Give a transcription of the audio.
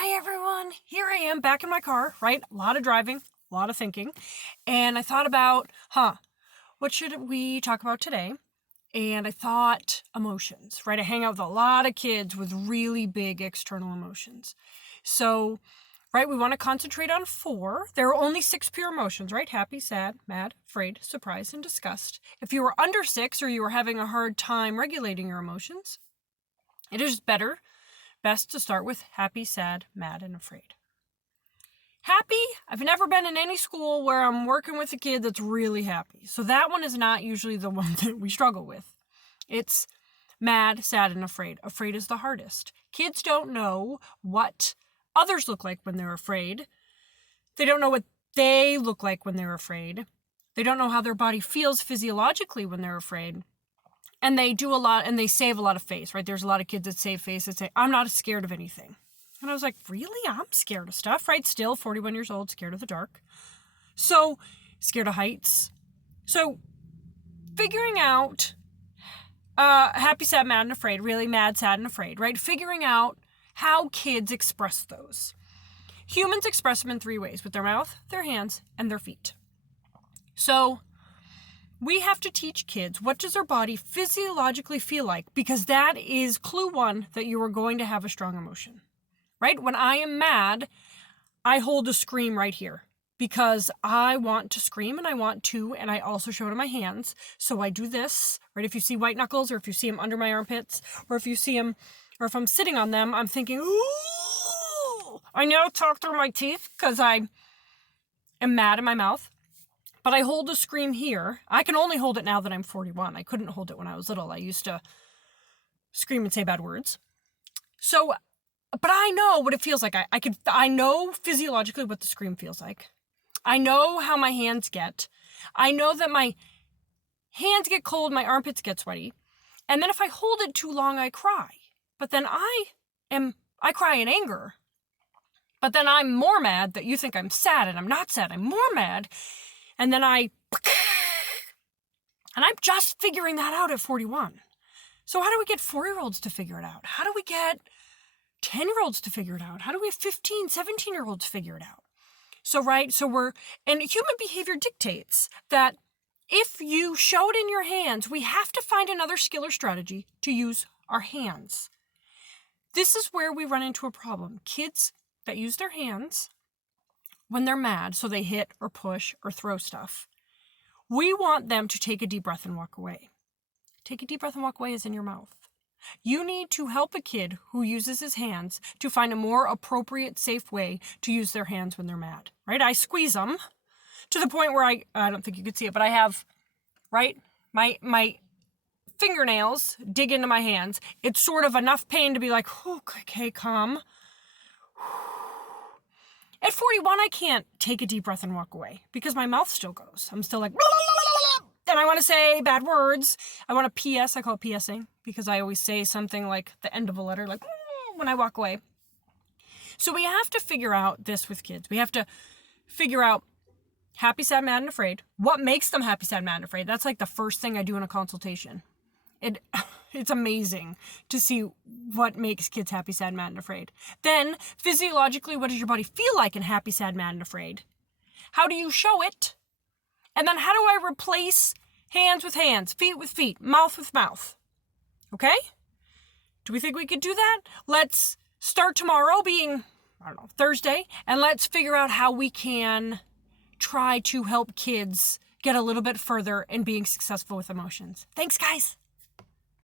Hi everyone, here I am back in my car, right? A lot of driving, a lot of thinking. And I thought about, what should we talk about today? And I thought emotions, right? I hang out with a lot of kids with really big external emotions. So, right, we want to concentrate on 4. There are only 6 pure emotions, right? Happy, sad, mad, afraid, surprised, and disgust. If you were under 6 or you were having a hard time regulating your emotions, it is best to start with happy, sad, mad, and afraid. Happy, I've never been in any school where I'm working with a kid that's really happy. So that one is not usually the one that we struggle with. It's mad, sad, and afraid. Afraid is the hardest. Kids don't know what others look like when they're afraid. They don't know what they look like when they're afraid. They don't know how their body feels physiologically when they're afraid. And they do a lot, and they save a lot of face, right? There's a lot of kids that save face that say, I'm not scared of anything. And I was like, really? I'm scared of stuff, right? Still 41 years old, scared of the dark. So, scared of heights. So, figuring out happy, sad, mad, and afraid, really mad, sad, and afraid, right? Figuring out how kids express those. Humans express them in 3 ways, with their mouth, their hands, and their feet. So, we have to teach kids what does their body physiologically feel like, because that is clue 1 that you are going to have a strong emotion, right? When I am mad, I hold a scream right here because I want to scream and I also show it in my hands. So I do this, right? If you see white knuckles or if you see them under my armpits or if you see them or if I'm sitting on them, I'm thinking, ooh, I now talk through my teeth because I am mad in my mouth. But I hold a scream here. I can only hold it now that I'm 41. I couldn't hold it when I was little. I used to scream and say bad words. So, but I know what it feels like. I know physiologically what the scream feels like. I know how my hands get. I know that my hands get cold, my armpits get sweaty. And then if I hold it too long, I cry. But then I cry in anger. But then I'm more mad that you think I'm sad, and I'm not sad. I'm more mad. And then and I'm just figuring that out at 41. So how do we get 4-year-olds to figure it out? How do we get 10-year-olds to figure it out? How do we have 15, 17-year-olds figure it out? So, right, and human behavior dictates that if you show it in your hands, we have to find another skill or strategy to use our hands. This is where we run into a problem. Kids that use their hands when they're mad, so they hit or push or throw stuff, we want them to take a deep breath and walk away. Take a deep breath and walk away is in your mouth. You need to help a kid who uses his hands to find a more appropriate, safe way to use their hands when they're mad, right? I squeeze them to the point where I don't think you could see it, but I have, right, my fingernails dig into my hands. It's sort of enough pain to be like, okay, calm. At 41, I can't take a deep breath and walk away because my mouth still goes. I'm still like, and I want to say bad words. I want to PS. I call it PSing because I always say something like the end of a letter, like when I walk away. So we have to figure out this with kids. We have to figure out happy, sad, mad, and afraid. What makes them happy, sad, mad, and afraid? That's like the first thing I do in a consultation. It's amazing to see what makes kids happy, sad, mad, and afraid. Then, physiologically, what does your body feel like in happy, sad, mad, and afraid? How do you show it? And then how do I replace hands with hands, feet with feet, mouth with mouth? Okay? Do we think we could do that? Let's start tomorrow being, Thursday, and let's figure out how we can try to help kids get a little bit further in being successful with emotions. Thanks, guys.